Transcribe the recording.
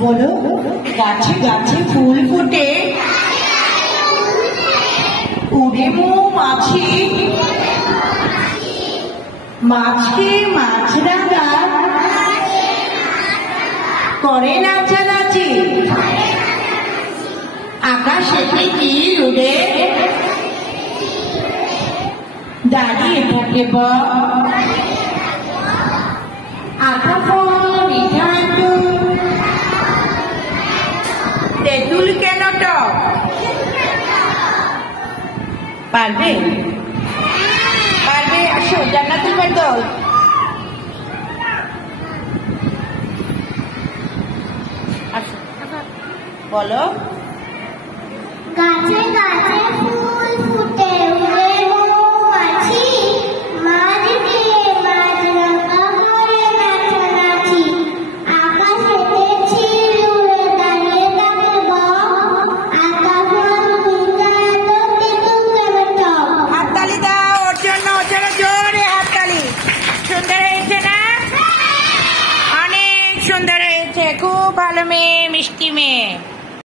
বলো, গাছে গাছে ফুল ফুটে, উড়ে মৌমাছি, মাছকে মাছরাঙা করে নাচানাচি, আকাশেতে কি উড়ে দাঁড়িয়ে থাকে বক, আঁকা ফল মিঠা তেঁতুল কেন টক? পারবে পারবে? আসো, জান্নাতুল ফেরদৌস। আসো, বলো। গাছে গাছে ফুল ফুটে, উড়ে মৌমাছি, মাছকে মাছরাঙা করে নাচানাচি, আকাশেতে চিল উড়ে দাঁড়িয়ে থাকে বক, আঁকা ফল মিঠা তেঁতুল কেন টক? হাততালি দাও ওর জন্য, ওর জন্য জোরে হাততালি। সুন্দর হয়েছে না? অনেক সুন্দর হয়েছে, খুব ভালো মেয়ে, মিষ্টি মেয়ে।